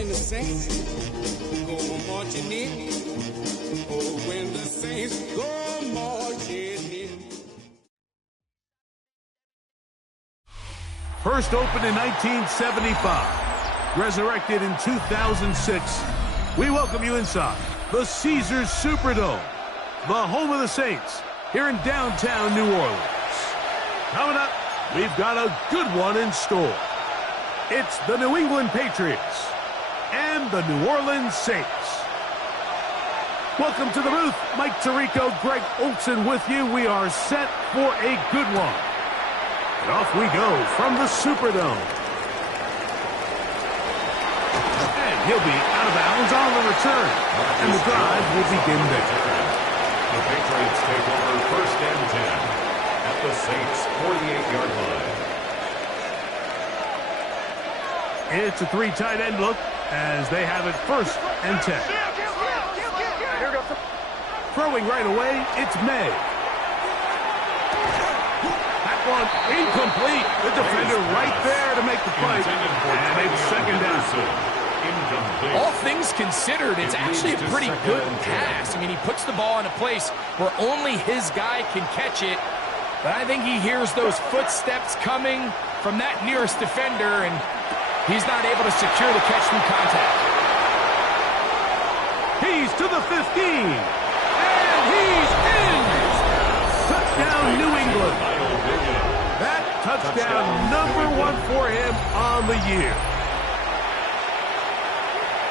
when the Saints go marching in. Oh, when the Saints go marching in. First opened in 1975, resurrected in 2006. We welcome you inside the Caesars Superdome, the home of the Saints, here in downtown New Orleans. Coming up, we've got a good one in store. It's the New England Patriots and the New Orleans Saints. Welcome to the booth. Mike Tirico, Greg Olson with you. We are set for a good one. And off we go from the Superdome. And he'll be out of bounds on the return. And the drive will begin there. The Patriots take over 1st and 10 at the Saints' 48-yard line. It's a 3 tight end look as they have it 1st and 10. Throwing right away, it's May. That one incomplete. The defender right there to make the play. And it's 2nd down. All things considered, it's actually a pretty good pass. I mean, he puts the ball in a place where only his guy can catch it. But I think he hears those footsteps coming from that nearest defender, and he's not able to secure the catch through contact. He's to the 15. And he's in. Touchdown, New England. That touchdown number 1 for him on the year.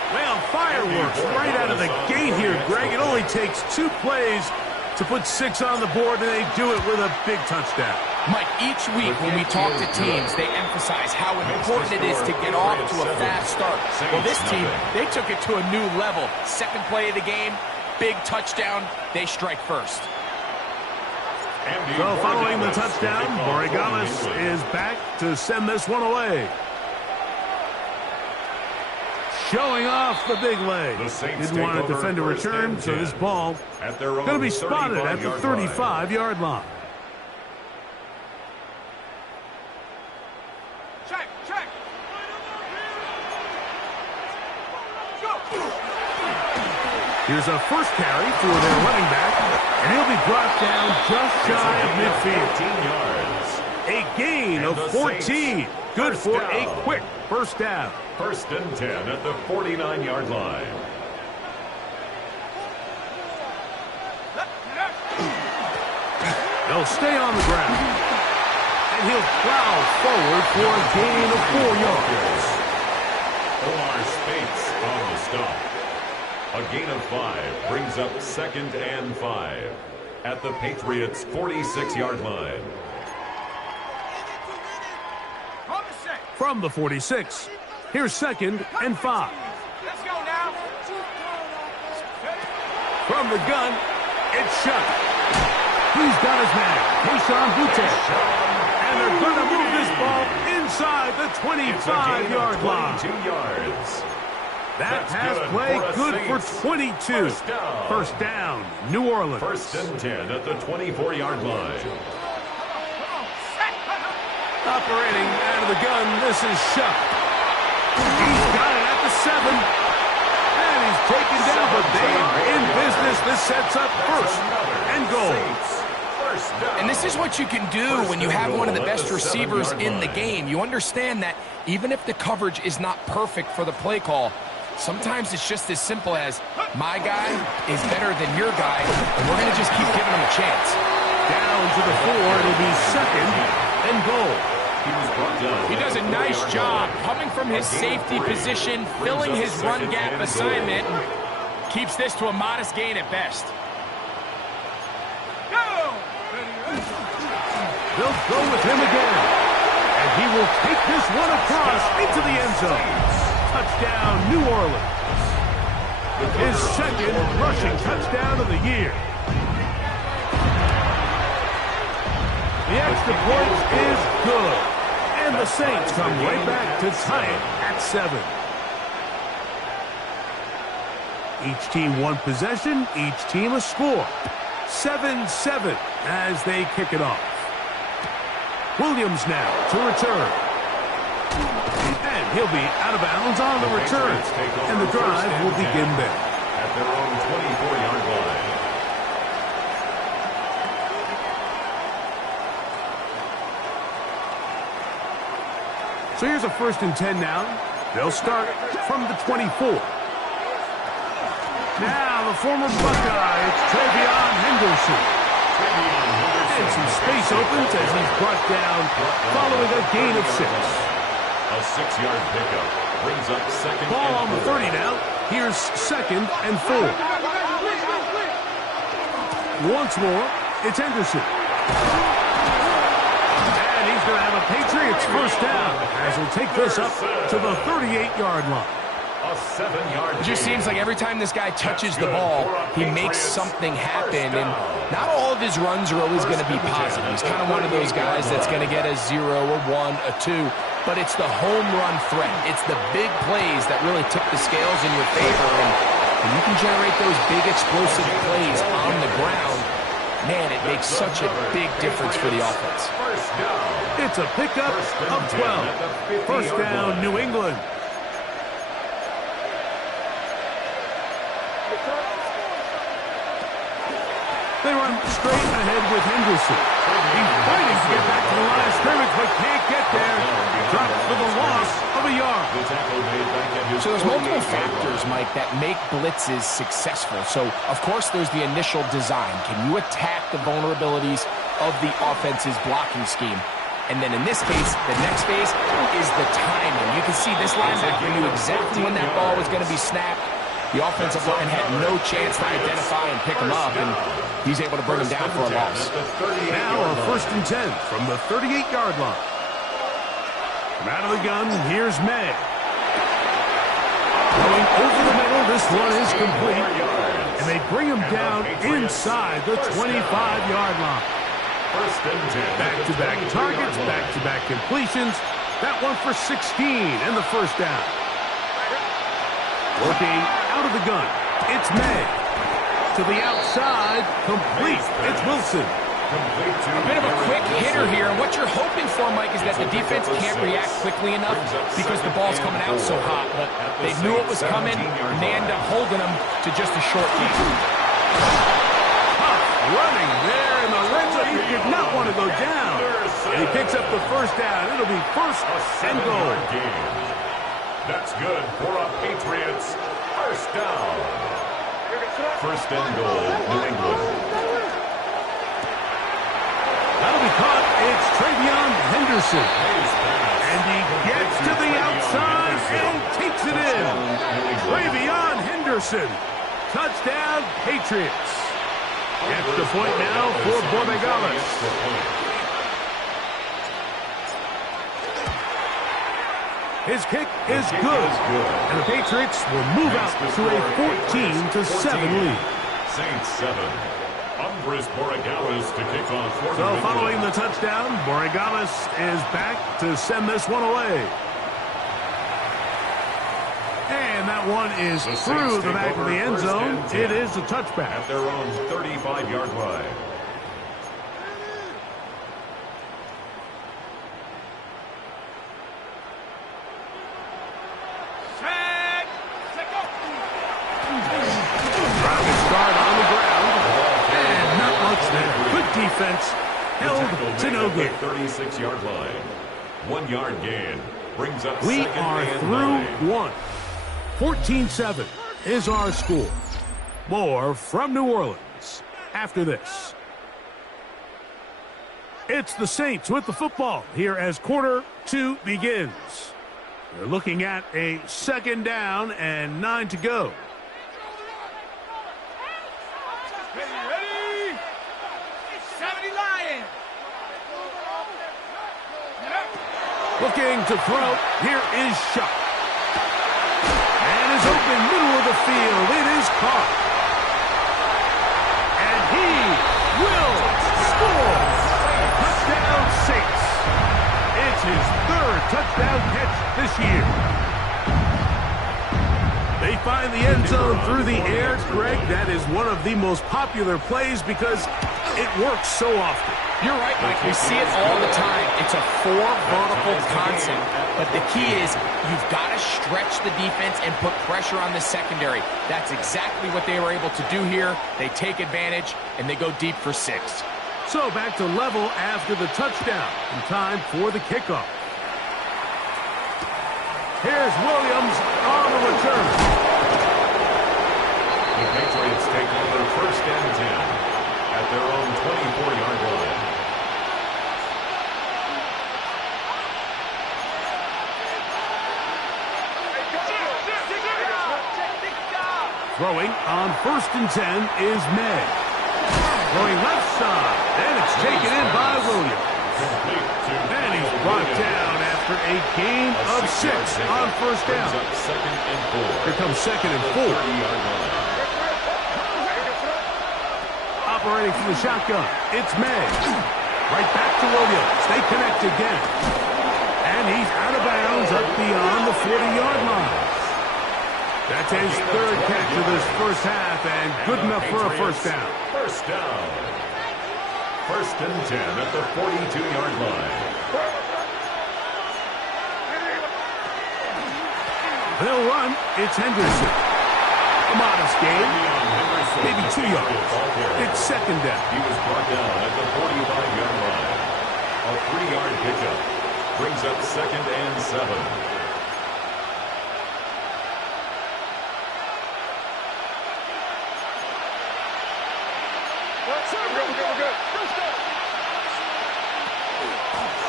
Well, fireworks right out of the gate here, Greg. It only takes 2 plays to put 6 on the board, and they do it with a big touchdown. Mike, each week when we talk to teams, they emphasize how important it is to get off to a fast start. Well, this team, they took it to a new level. 2nd play of the game, big touchdown. They strike first. So following the touchdown, Borregales is back to send this one away. Showing off the big leg. Didn't want to defend a return, so this ball going to be spotted at the 35-yard line. Check. Here's a first carry for their running back, and he'll be brought down just shy of midfield. 14 yards. A gain of 14. Good for a quick first down. 1st and 10 at the 49-yard line. They'll stay on the ground. And he'll plow forward for a gain of 4 yards. Omar Speights on the stop. A gain of 5 brings up 2nd and 5 at the Patriots' 46-yard line. From the 46, here's 2nd and 5. Let's go now. From the gun, it's shut. He's got his man, Kayshon Boutte. And they're going to move this ball inside the 25-yard line. 22 yards. That pass play good for 22. First down, New Orleans. 1st and 10 at the 24-yard line. Operating out of the gun, this is Shuck. He's got it at the 7. And he's taken down, but they are in business. This sets up 1st and goal. And this is what you can do when you have one of the best receivers in the game. You understand that even if the coverage is not perfect for the play call, sometimes it's just as simple as, my guy is better than your guy, and we're going to just keep giving him a chance. Down to the 4, it'll be 2nd and goal. He does a nice job coming from his safety position, filling his run gap assignment, and keeps this to a modest gain at best. They'll go with him again. And he will take this one across into the end zone. Touchdown, New Orleans. His 2nd rushing touchdown of the year. The extra point is good. And the Saints come right back to tie it at 7. Each team one possession, each team a score. 7-7 as they kick it off. Williams now to return. And he'll be out of bounds on the return. And the drive will begin there. At their own 24-yard line. So here's a 1st and 10 now. They'll start from the 24. Now the former Buckeye, it's TreVeyon Henderson. And some space opens as he's brought down following a gain of 6. A 6-yard pickup brings up second. Ball on the 30 now. Here's 2nd and 4. Once more, it's Henderson. And he's going to have a Patriots 1st down as he'll take this up to the 38-yard line. A 7-yard. It just seems like every time this guy touches the ball, he makes something happen. And not all of his runs are always going to be positive. He's kind of one of those guys that's going to get a 0, a 1, a 2. But it's the home run threat. It's the big plays that really tip the scales in your favor. And you can generate those big explosive plays on the ground. Man, it makes such a big difference for the offense. It's a pickup of 12. 1st down, New England. They run straight ahead with Henderson. He's fighting to get back to the line of scrimmage, but can't get there. Dropped for the loss of a yard. So there's multiple factors, Mike, that make blitzes successful. So, of course, there's the initial design. Can you attack the vulnerabilities of the offense's blocking scheme? And then in this case, the next phase is the timing. You can see this linebacker knew exactly when that ball was going to be snapped. The offensive line had no chance to identify and pick him up, and he's able to bring him down for a loss. Now a 1st and 10 from the 38-yard line. From out of the gun, here's May. Going over the middle, this one is complete. And they bring him down inside the 25-yard line. Back-to-back targets, back-to-back completions. That one for 16 and the 1st down. Working out of the gun, it's May. To the outside, complete. It's Wilson. A bit of a quick hitter here. And what you're hoping for, Mike, is that the defense can't react quickly enough because the ball's coming out so hot. But they knew it was coming, and they end up holding them to just a short gain. Running there in the red zone. He did not want to go down. And he picks up the 1st down. It'll be 1st and goal. That's good for a Patriots 1st down. 1st and goal, New England. That'll be caught. It's TreVeyon Henderson. And he gets to the outside and takes it in. TreVeyon Henderson. Touchdown, Patriots. Extra point now for Borregales. His kick is good. And the Patriots will move out to a 14-7 lead. Saints 7. Andres Borregales to kick off. So following the touchdown, Borregales is back to send this one away. And that one is through the back of the end zone. It is a touchback. At their own 35-yard line. Defense held to no good. 36-yard line. 1-yard gain. Brings up we are through 1. 14-7 is our score. More from New Orleans after this. It's the Saints with the football here as quarter 2 begins. They're looking at a 2nd down and 9 to go. Looking to throw. Here is Shock. And is open middle of the field. It is caught. And he will score. Touchdown Saints. It's his 3rd touchdown catch this year. They find the end zone through the air. Greg, that is one of the most popular plays because It works so often. You're right, Mike. We see it all the time. It's a four-vertical concept. But the key is you've got to stretch the defense and put pressure on the secondary. That's exactly what they were able to do here. They take advantage, and they go deep for 6. So back to level after the touchdown. And time for the kickoff. Here's Williams on the return. The Patriots take over 1st and 10 at their own 24-yard line. Throwing on 1st and 10 is May. Throwing left side, and it's taken in by Williams. And he's brought down after a gain of 6 on 1st down. Here comes 2nd and 4. Operating from the shotgun, it's May. Right back to Williams. They connect again. And he's out of bounds up beyond the 40-yard line. That's his 3rd catch of this first half, and good enough for a 1st down. 1st down. 1st and 10 at the 42-yard line. They'll run. It's Henderson. A modest gain. Maybe 2 yards. It's 2nd down. He was brought down at the 45-yard line. A 3-yard pickup brings up 2nd and 7.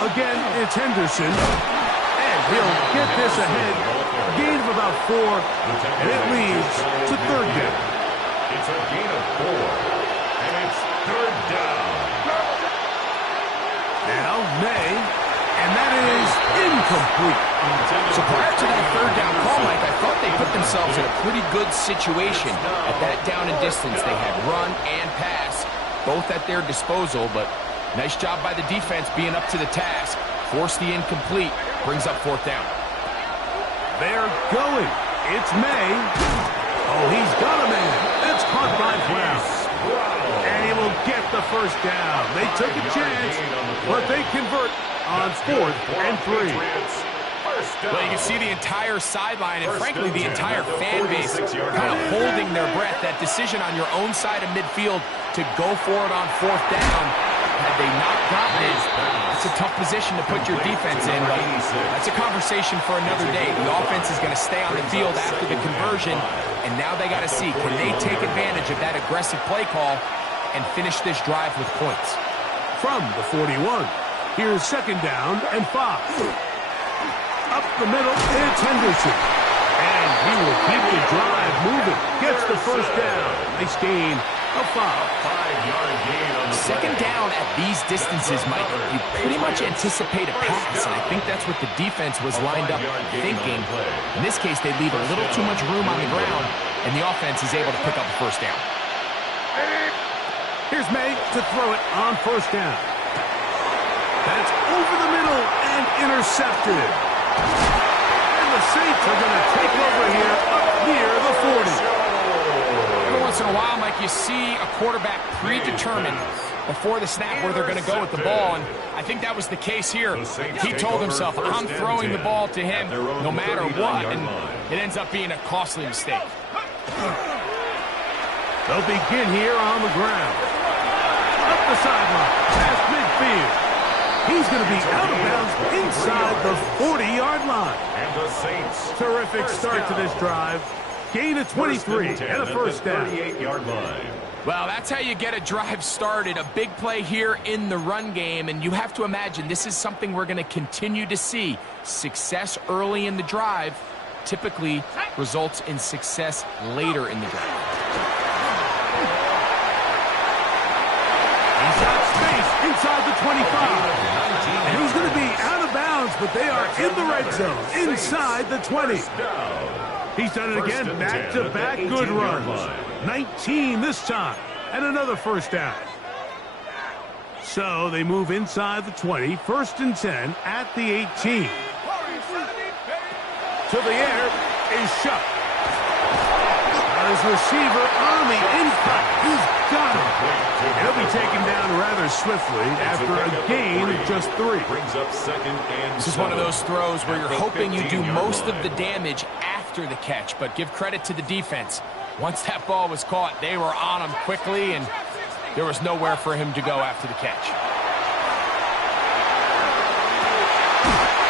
Again, it's Henderson. And he'll get this ahead. Gain of about 4. And it leads to 3rd down. It's a gain of 4. And it's 3rd down. Now May. And that is incomplete. So prior to that 3rd down call, Mike, I thought they put themselves in a pretty good situation at that down and distance. They had run and pass, both at their disposal, but nice job by the defense being up to the task. Force the incomplete, brings up 4th down. They're going. It's May. Oh, he's got a man. That's caught by Brown. And he will get the 1st down. They took a chance, but they convert on 4th and 3. Well, you can see the entire sideline and, frankly, the entire fan base kind of holding their breath. That decision on your own side of midfield to go for it on 4th down, had they not gotten it, it's a tough position to put your defense in, but that's a conversation for another day. The offense is going to stay on the field after the conversion, and now they got to see, can they take advantage of that aggressive play call and finish this drive with points? From the 41, here's 2nd down and 5. Up the middle, it's Henderson. And he will keep the drive moving. Gets the 1st down. Nice gain of 5. 5-yard gain on the 2nd down at these distances, Mike, you pretty much anticipate a pass, and I think that's what the defense was lined up thinking. In this case, they leave a little too much room on the ground, and the offense is able to pick up a 1st down. Here's May to throw it on 1st down. That's over the middle and intercepted. And the Saints are going to take over here up near the 40. Every once in a while, Mike, you see a quarterback predetermined before the snap where they're going to go with the ball, and I think that was the case here. He told himself, I'm throwing the ball to him no matter what, and it ends up being a costly mistake. They'll begin here on the ground. Up the sideline, past midfield. He's going to be out of bounds inside the 40-yard line. And the Saints. Terrific start to this drive. Gain of 23 and a 1st down. 38-yard line. Well, that's how you get a drive started. A big play here in the run game, and you have to imagine this is something we're going to continue to see. Success early in the drive typically results in success later in the drive. He's got space inside the 25. And he's going to be out of bounds, but they are in the red zone, inside the 20. He's done it again, back-to-back good runs. 19 this time, and another 1st down. So they move inside the 20, 1st and 10 at the 18. To the air is Shuck. Got his receiver on the in-cut. He's got him. He'll be taken down swiftly after a gain of just 3. Brings up second and This is one of those throws where you're hoping you do most of the damage after the catch, but give credit to the defense. Once that ball was caught, they were on him quickly, and there was nowhere for him to go after the catch.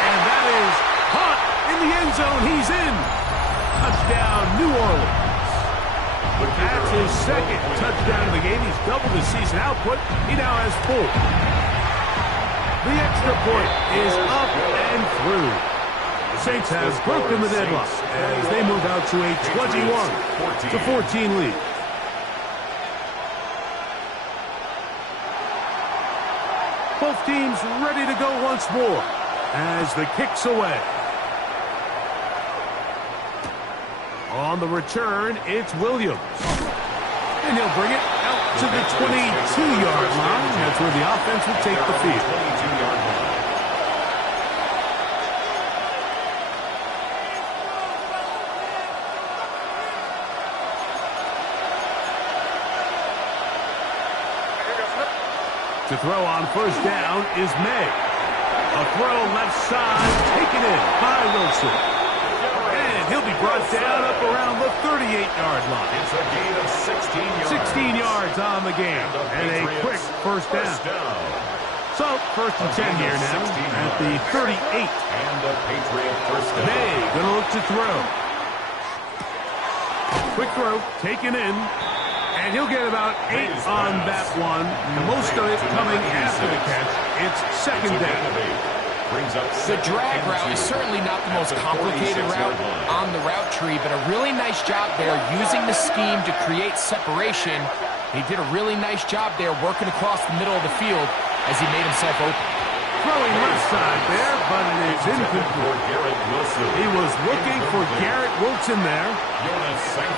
And that is hot in the end zone. He's in. Touchdown, New Orleans. That's his second touchdown of the game. He's doubled his season output. He now has 4. The extra point is up and through. The Saints have broken the deadlock as they move out to a 21-14 lead. Both teams ready to go once more as the kick's away. On the return, it's Williams. And he'll bring it out to the 22-yard line. That's where the offense will take the field. 22-yard line. To throw on first down is May. A throw left side, taken in by Wilson. And he'll be brought down up around the 38-yard line. It's a gain of 16 yards. 16 yards on the game. And a quick first down. So, first and 10 here now at the 38. And the Patriot first down. May gonna look to throw. Quick throw, taken in. And he'll get about 8 on that one. Most of it coming after the catch. It's second down. The drag route is certainly not the most complicated route on the route tree, but a really nice job there using the scheme to create separation. He did a really nice job there working across the middle of the field as he made himself open. Throwing left side there, but it is incomplete. He was looking for Garrett Wilson there.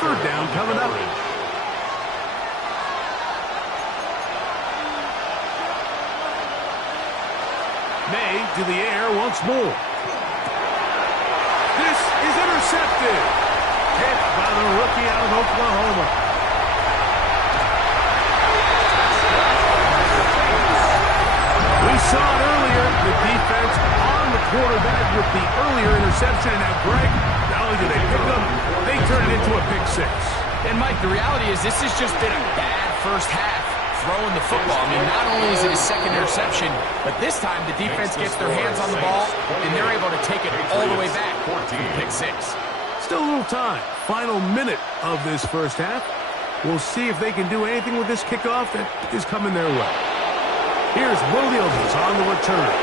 Third down coming up. May to the air once more. This is intercepted. Hit by the rookie out of Oklahoma. We saw it earlier, the defense on the quarterback with the earlier interception. Now, Greg, not only did they pick them, they turned it into a pick 6. And, Mike, the reality is this has just been a bad first half. Throwing the football. I mean, not only is it his second interception, but this time the defense gets their hands on the ball, and they're able to take it all the way back for pick 6. Still a little time. Final minute of this first half. We'll see if they can do anything with this kickoff that is coming their way. Here's Williams on the return.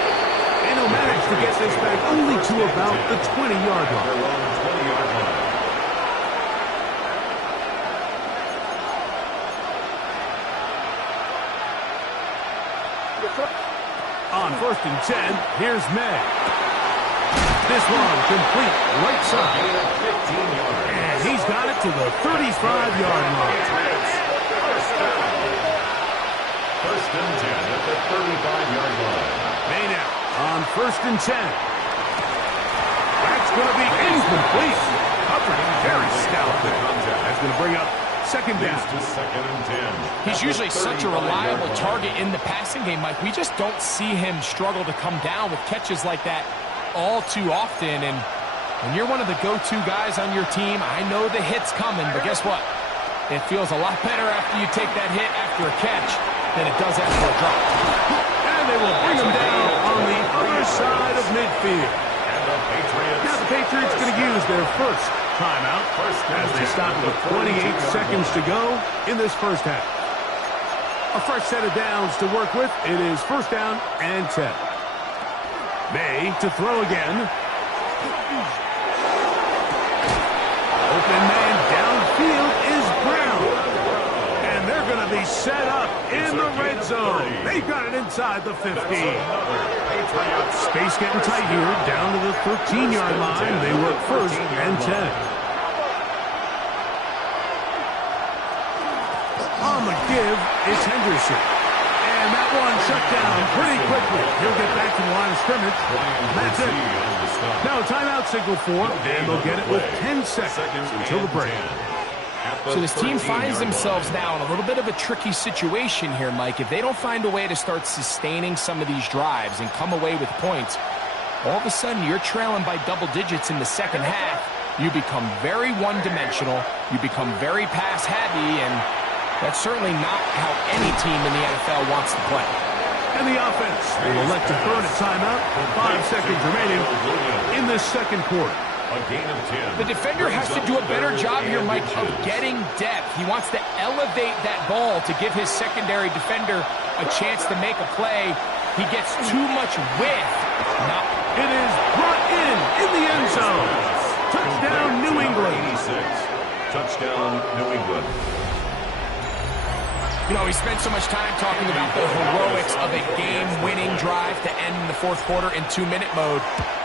And he'll manage to get this back only to about the 20-yard line. On first and 10, here's May. This one complete right side. And he's got it to the 35-yard line. First and 10 at the 35-yard line. May now on first and 10. That's going to be incomplete. Covered very stout there. That's going to bring up second down. Second and 10. He's usually such a reliable target in the passing game, Mike. We just don't see him struggle to come down with catches like that all too often. And when you're one of the go-to guys on your team, I know the hit's coming, but guess what? It feels a lot better after you take that hit after a catch than it does after a drop. And they will bring him down on the other side of midfield. Now the Patriots going to use their first timeout as they stop with 28 seconds to go in this first half. A fresh set of downs to work with. It is first down and 10. May to throw again. Open man downfield is Brown. And they're going to be set up in the red zone. They've got it inside the 15. Space getting tight here, down to the 13-yard line. They work first and 10. On the give, it's Henderson. And that one shut down pretty quickly. He'll get back to the line of scrimmage. That's it. Now a timeout signal for him, and they'll get it with 10 seconds until the break. So this team finds themselves now in a little bit of a tricky situation here, Mike. If they don't find a way to start sustaining some of these drives and come away with points, all of a sudden you're trailing by double digits in the second half. You become very one-dimensional. You become very pass-heavy, and that's certainly not how any team in the NFL wants to play. And the offense will elect to burn a timeout with 5 seconds remaining in this second quarter. A gain of 10. The defender has to do a better job here, Mike, of getting depth. He wants to elevate that ball to give his secondary defender a chance to make a play. He gets too much width. It is brought in the end zone. Touchdown, New England. 86. Touchdown, New England. You know, we spent so much time talking about the heroics of a game-winning drive to end in the fourth quarter in 2-minute mode.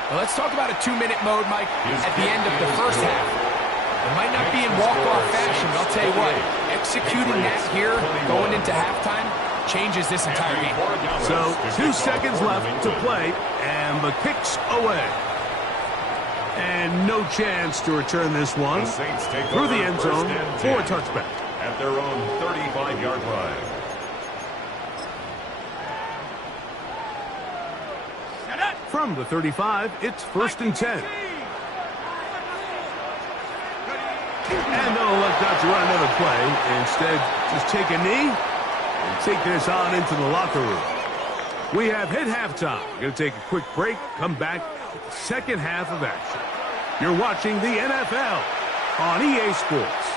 Well, let's talk about a 2-minute mode, Mike, at the end of the first half. It might not be in walk-off fashion, but I'll tell you what, executing that here, going into halftime, changes this entire game. So, 2 seconds left to play, and the kick's away. And no chance to return this one through the end zone for a touchback. At their own 35-yard line. From the 35, it's 1st and 10. And they'll elect not to run another play. Instead, just take a knee and take this on into the locker room. We have hit halftime. We're going to take a quick break, come back with the second half of action. You're watching the NFL on EA Sports.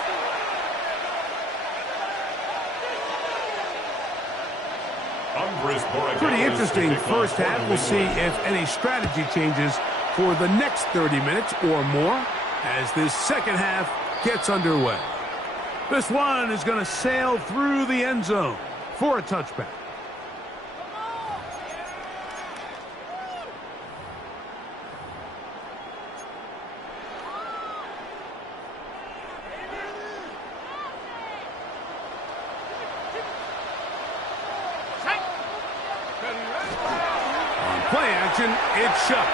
Pretty interesting first half. We'll see if any strategy changes for the next 30 minutes or more as this second half gets underway. This one is going to sail through the end zone for a touchback. Play action, it's shot.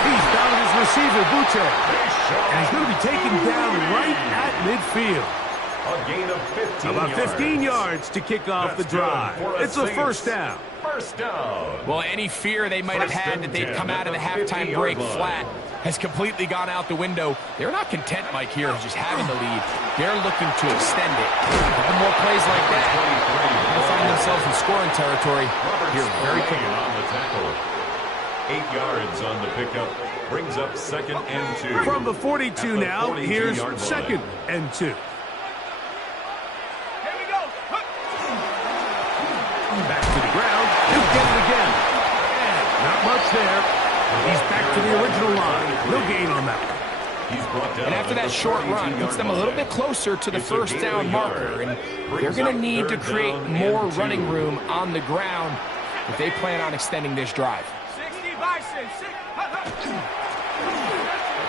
He's found his receiver, Buche. And he's going to be taken down right at midfield. A gain of 15 About 15 yards to kick off the drive. It's a first down. First down. Well, any fear they might have had that they'd come out of the halftime break flat has completely gone out the window. They're not content, Mike, here, just having the lead. They're looking to extend it. Couple more plays like that, they'll find themselves in scoring territory here very quickly. On the tackle. 8 yards on the pickup. Brings up 2nd and 2. From the 42 now, here's 2nd and 2. Here we go. Back to the ground. He'll get it again. And not much there. He's back to the original line. No gain on that one. He's brought down. And after that short run, puts them a little bit closer to the first down marker. And they're going to need to create more running room on the ground if they plan on extending this drive. 60 Bison.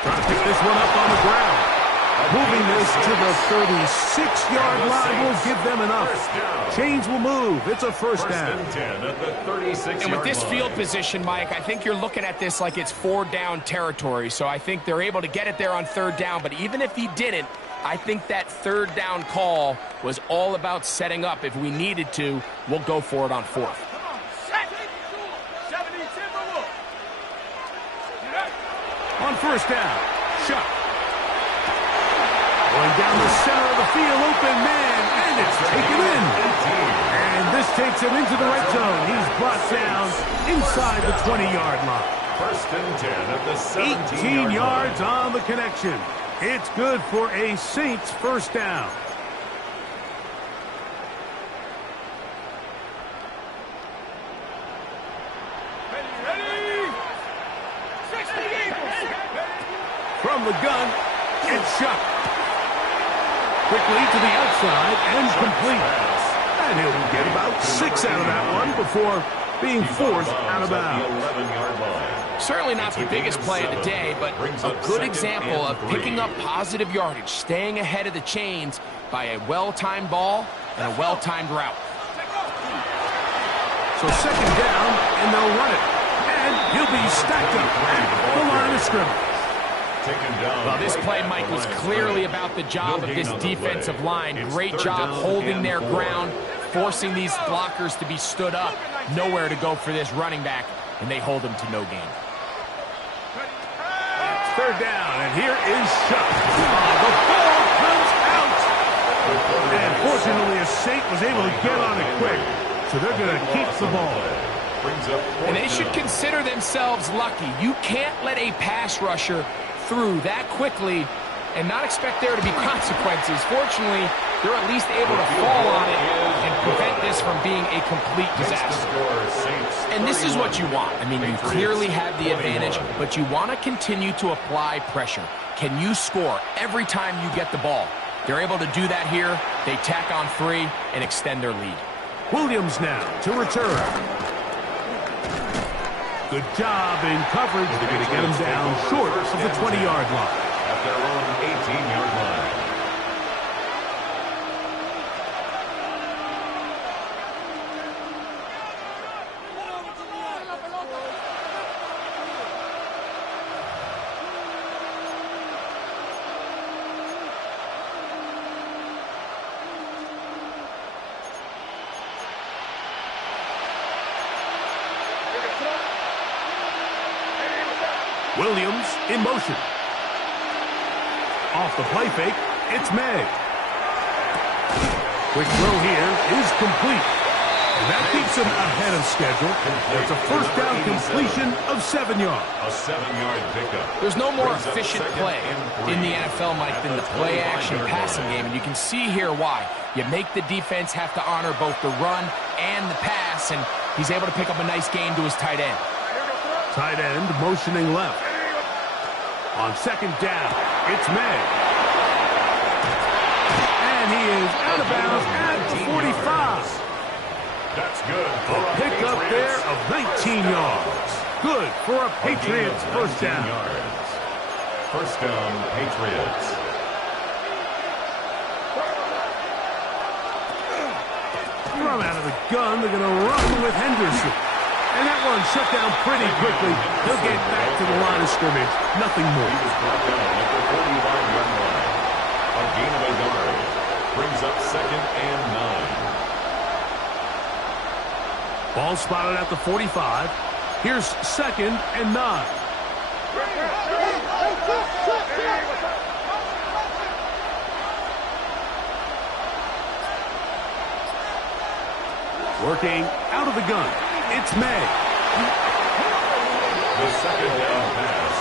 Trying to pick this one up on the ground. Moving this to the 36-yard line will give them enough. Chains will move. It's a first down. And 10 at the 36-yard And with this line. field position, Mike, I think you're looking at this like it's 4-down territory. So I think they're able to get it there on 3rd down. But even if he didn't, I think that 3rd down call was all about setting up. If we needed to, we'll go for it on 4th. On first down, shot. Going down the center of the field, open man, and it's taken in. And this takes him into the red zone. He's brought down inside the 20-yard line. 1st and 10 at the 18 17-yard yards line. on the connection. It's good for a Saints first down. From the gun, it's shot. Quickly to the outside and complete. And he'll get about 6 out of that one before being forced out of bounds. Certainly not the biggest play of the day, but a good example of picking up positive yardage, staying ahead of the chains by a well-timed ball and a well-timed route. So 2nd down, and they'll run it. And he'll be stacked up at the line of scrimmage. taken down. Well, this right play, at Mike, the was line of clearly scrimmage. about the job No of this gain on the defensive play. line. It's Great third job down holding and their 4. ground, forcing these blockers to be stood up. Nowhere to go for this running back, and they hold him to no gain. Third down, and here is Shuck. The ball comes out. And fortunately, a Saint was able to get on it quick, so they're going to keep the ball. Brings up And they fourth should down. consider themselves lucky. You can't let a pass rusher through that quickly and not expect there to be consequences. Fortunately, they're at least able to fall on it and prevent this from being a complete Makes the disaster. score Saints And this is what you want. I mean, you Patriots clearly have the advantage, 21. but you want to continue to apply pressure. Can you score every time you get the ball? They're able to do that here. They tack on 3 and extend their lead. Williams now to return. Good job in coverage. They're going to get him down short of the 20-yard line. At their own 18-yard line. Williams in motion. Off the play fake, it's May. Quick throw here is complete. And that keeps him ahead of schedule. It's a first down completion of 7 yards. A 7-yard pickup. There's no more Brings up efficient second play and 3 in the NFL, Mike, than the at play-action 25-yard passing line. game. And you can see here why. You make the defense have to honor both the run and the pass, and he's able to pick up a nice gain to his tight end. Tight end motioning left. On second down, it's May. And he is out of bounds at the 45. That's good for A a pickup Patriots. there of 19 yards. Good for a A gain of Patriots first 19 down. yards. First down, Patriots. From out of the gun, they're going to run with Henderson. And that one shut down pretty quickly. He'll get back to the line of scrimmage. Nothing He more. was brought down at the 45-yard line. A gain of a yard. Brings up second and 9. Ball spotted at the 45. Here's second and 9. Working out of the gun. It's May. The second down pass.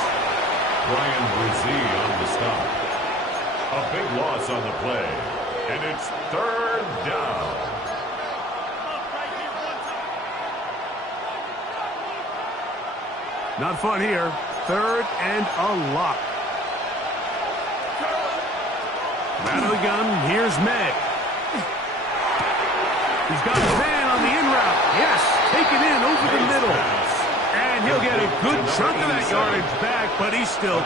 Brian Brzee on the stop. A big loss on the play. And it's third down. Not fun here. Third and a lot. Out of the gun, here's May. He's got his man on the in route. Yes, taken in over the middle. And he'll get a good chunk of that yardage back, but he's still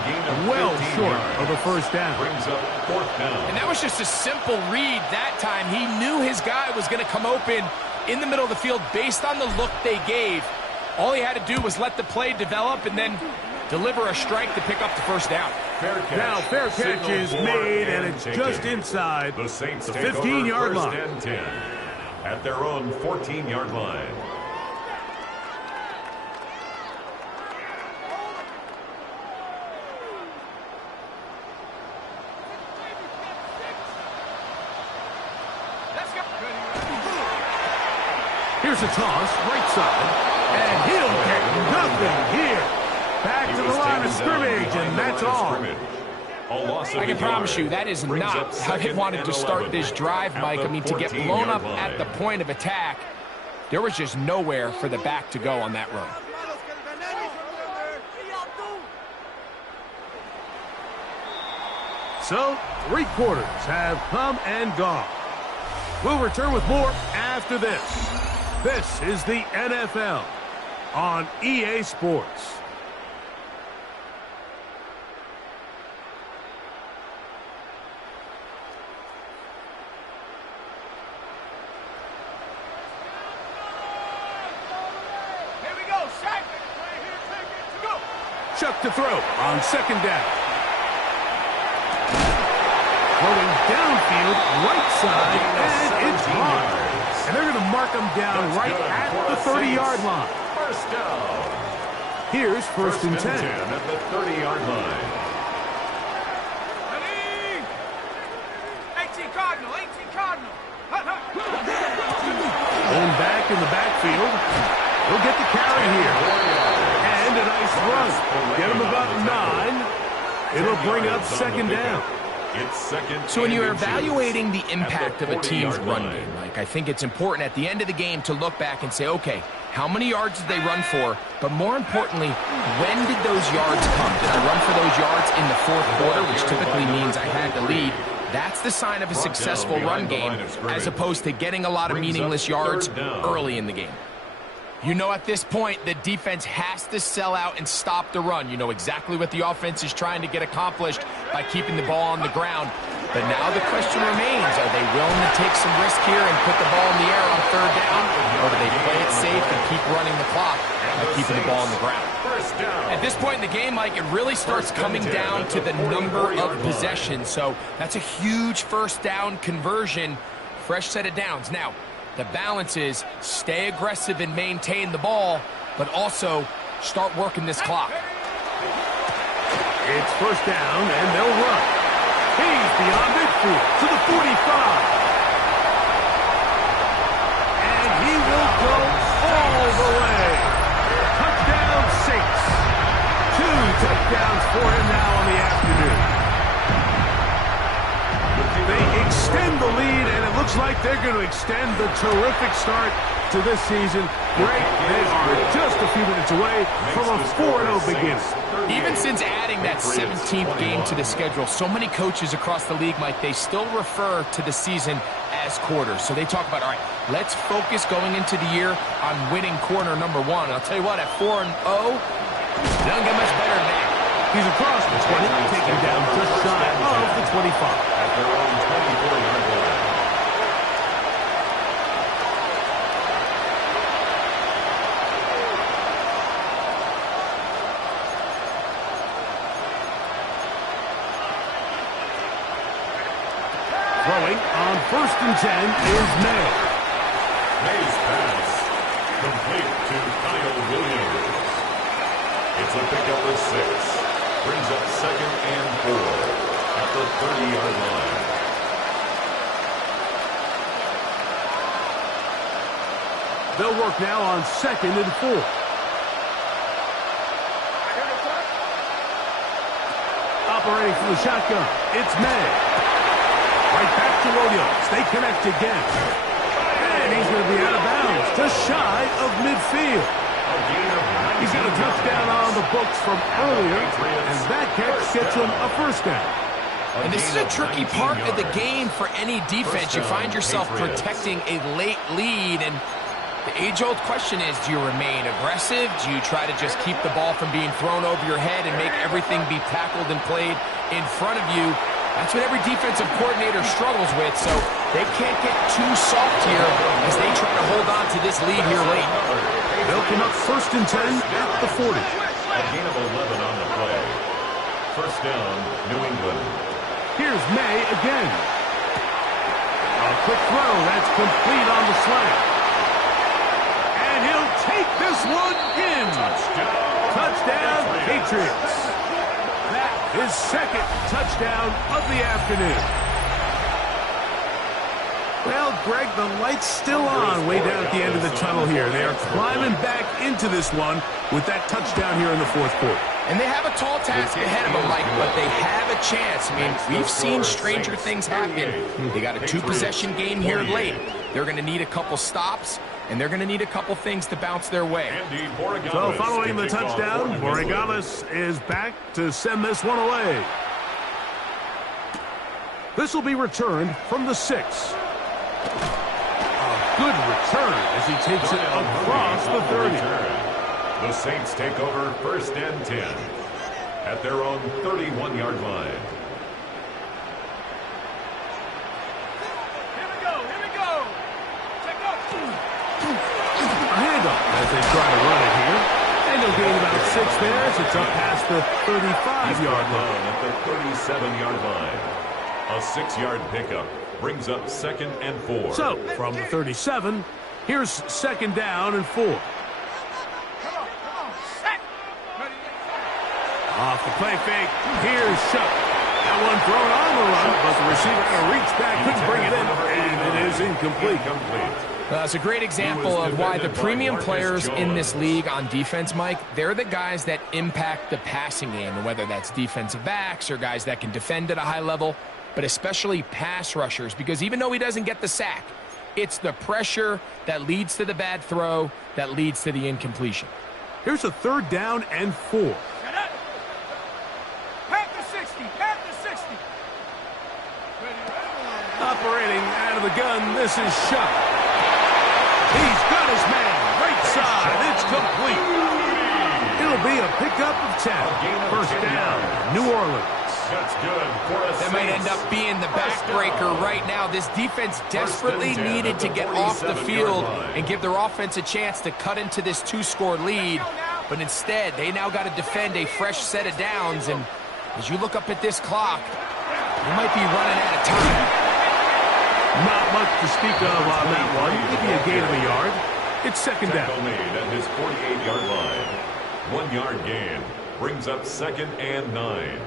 well short of the first down. Brings up fourth down. And that was just a simple read that time. He knew his guy was going to come open in the middle of the field based on the look they gave. All he had to do was let the play develop and then deliver a strike to pick up the first down. Fair catch. Now, fair catch Signal is for made, and it's taken. just inside The Saints the take over 15-yard first line. and 10 at their own 14-yard line. Let's go. Here's a toss, right side, and he'll get nothing here. Back He to the was line of taken down scrimmage, behind and the that's line of all. scrimmage. A loss of I can a promise yard. you that is Brings not up how they second wanted and to start 11 this drive, at Mike. the I mean, to get blown 14-yard up line. at the point of attack, there was just nowhere for the back to go on that run. So, 3 quarters have come and gone. We'll return with more after this. This is the NFL on EA Sports. Here we go. Sack. Go. Chuck to throw on second down. right side, and it's blocked. And they're going to mark him down right at the 30-yard line. First down. Here's first and 10. At the 30-yard line. 18 Cardinal, 18 Cardinal. Going back in the backfield. He'll get the carry here. And a nice run. Get him about 9. It'll bring up second down. It's second. So when you're evaluating the impact of a team's run game, Mike, I think it's important at the end of the game to look back and say, okay, how many yards did they run for? But more importantly, when did those yards come? Did I run for those yards in the fourth quarter, which typically means I had the lead? That's the sign of a successful run game, as opposed to getting a lot of meaningless yards early in the game. You know at this point, the defense has to sell out and stop the run. You know exactly what the offense is trying to get accomplished by keeping the ball on the ground. But now the question remains, are they willing to take some risk here and put the ball in the air on third down? Or do they play it safe and keep running the clock by keeping the ball on the ground? At this point in the game, Mike, it really starts coming down to the number of possessions. So that's a huge first down conversion, fresh set of downs. Now, the balance is stay aggressive and maintain the ball, but also start working this clock. It's first down, and they'll run. He's beyond midfield to the 45. And he will go all the way. Touchdown, Saints. 2 touchdowns for him now on the afternoon. They extend the lead, and it looks like they're going to extend the terrific start to this season. Greg, they are just a few minutes away from a 4-0 beginning. Even since adding that 17th game to the schedule, so many coaches across the league, Mike, they still refer to the season as quarters. So they talk about, all right, let's focus going into the year on winning quarter number 1. And I'll tell you what, at 4-0, it doesn't get much better than that. He's across the 20, taking down just shy of the 25. At their own 24-yard line. Throwing on first and 10 is May. May's pass. Complete to Kyle Williams. It's a pickup of 6. Brings up second and 4 at the 30-yard line. They'll work now on second and 4. Operating from the shotgun, it's May. Right back to Williams. They connect again. And he's going to be out of bounds, just shy of midfield. He's got a touchdown on the books from earlier, and that catch gets him a first down. And this is a tricky part of the game for any defense. You find yourself protecting a late lead, and the age-old question is, do you remain aggressive? Do you try to just keep the ball from being thrown over your head and make everything be tackled and played in front of you? That's what every defensive coordinator struggles with, so they can't get too soft here as they try to hold on to this lead here late. They'll come up first and 10 at the 40. A gain of 11 on the play. First down, New England. Here's May again. A quick throw, that's complete on the slant. And he'll take this one in. Touchdown, Patriots. That is second touchdown of the afternoon. Well, Greg, the light's still on way down at the end of the tunnel here. They are climbing back into this one with that touchdown here in the fourth quarter. And they have a tall task ahead of them, Mike, but they have a chance. I mean, we've seen stranger things happen. They got a 2-possession game here late. They're going to need a couple stops, and they're going to need a couple things to bounce their way. So following the touchdown, Borregales is back to send this one away. This will be returned from the 6. A good return as he takes it across the 30. The Saints take over first and 10 at their own 31-yard line. Here we go. Check up. A handoff as they try to run it here. And they'll gain about 6 there as it's up past the 35-yard line. At the 37-yard line. A 6-yard pickup brings up 2nd and 4. So, from the 37, here's 2nd down and 4. Come on, set. Ready, Off the play fake, here's Shuck. That one thrown on the run, but the receiver had to reach back, couldn't bring it in, and it is incomplete. That's a great example of why the premium players in this league on defense, Mike, they're the guys that impact the passing game, and whether that's defensive backs or guys that can defend at a high level, but especially pass rushers, because even though he doesn't get the sack, it's the pressure that leads to the bad throw that leads to the incompletion. Here's a 3rd down and 4. Pat the 60, pat the 60. Operating out of the gun, this is Shuck. He's got his man, right side, it's complete. It'll be a pickup of 10. 1st down, New Orleans. That's good for a That might end up being the backbreaker right now. This defense desperately needed to get off the field and give their offense a chance to cut into this 2-score lead. But instead, they now got to defend a fresh set of downs. And as you look up at this clock, you might be running out of time. Not much to speak of on that one. Maybe a gain of a yard. It's 2nd down. Tackle made at his 48-yard line. 1-yard gain brings up 2nd and 9.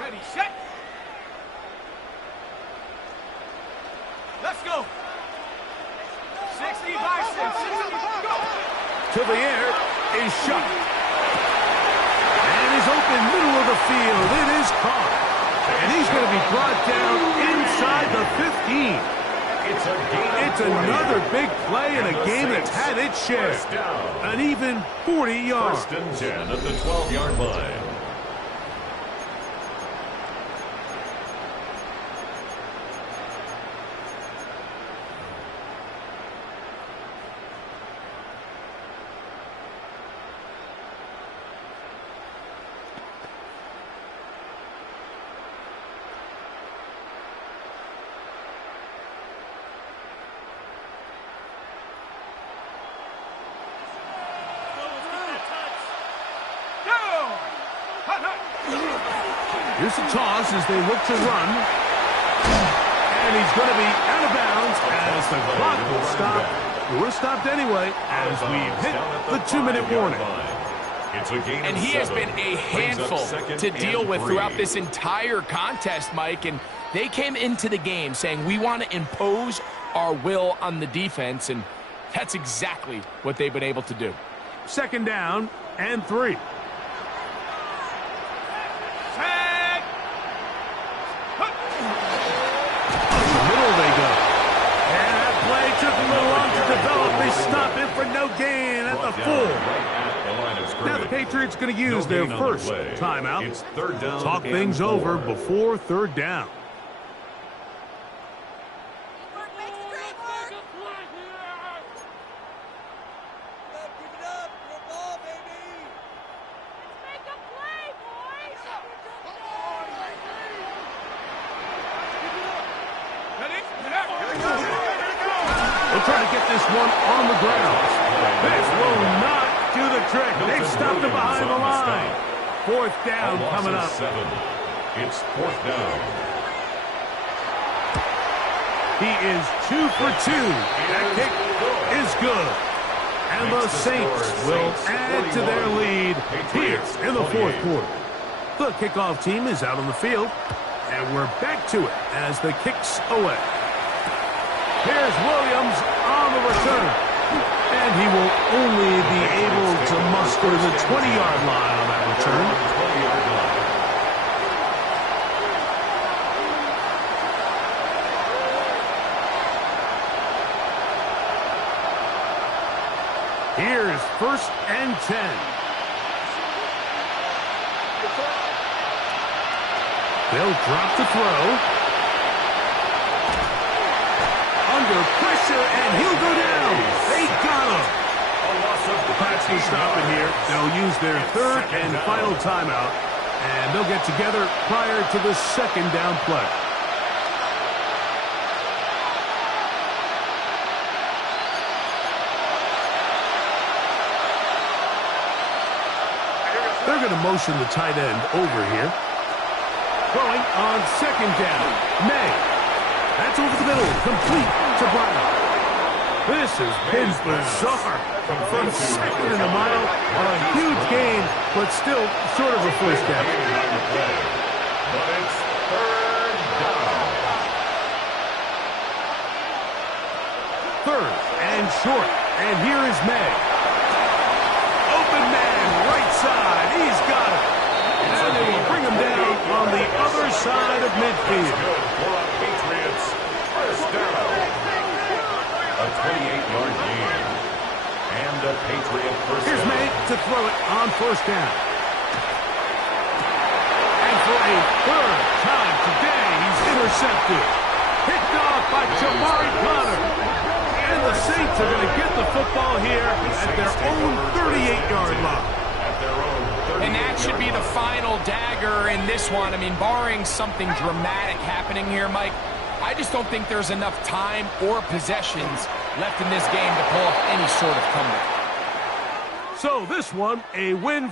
Ready, set. Let's go. 60 by 6. 60, go. To the air is Shuck. And he's open middle of the field. It is caught. And he's going to be brought down inside the 15. It's another big play in a game that's had its share. An even 40 yards. 1st and 10 at the 12-yard line. Here's the toss as they look to run. And he's going to be out of bounds as the clock will stop. It would have stopped anyway as we've hit the 2-minute warning. And he has been a handful to deal with throughout this entire contest, Mike. And they came into the game saying, we want to impose our will on the defense. And that's exactly what they've been able to do. 2nd down and 3. They stop it for no gain at the 4. Now the Patriots going to use their first timeout. Talk things over before 3rd down. Trying to get this one on the ground. This will not do the trick. They've stopped it behind the line. 4th down coming up. 7. It's 4th down. He is 2 for 2. That kick is good. And the Saints will add to their lead here in the 4th quarter. The kickoff team is out on the field. And we're back to it as the kick's away. Here's Williams on the return. And he will only be able to muster the 20-yard line on that return. Here's 1st and 10. They'll drop to throw. Under pressure, and he'll go down. They got him. The Pats will stop it here. They'll use their 3rd and final timeout, and they'll get together prior to the 2nd down play. They're going to motion the tight end over here. Throwing on second down. May. That's over the middle. Complete to Brown. This has been bizarre. From second in a mile, a huge gain, but still sort of a first down. But it's third down. Third and short. And here is May. Open man, right side. He's got it. And they will bring him down on the other side of midfield. Good for a Patriots first down. A 28-yard gain. And a Patriot first down. Here's May to throw it on first down. And for a third time today, he's intercepted. Picked off by Jamari Connor. And the Saints are going to get the football here at their own 38-yard line. And that should be the final dagger in this one. I mean, barring something dramatic happening here, Mike, I just don't think there's enough time or possessions left in this game to pull off any sort of comeback. So this one, a win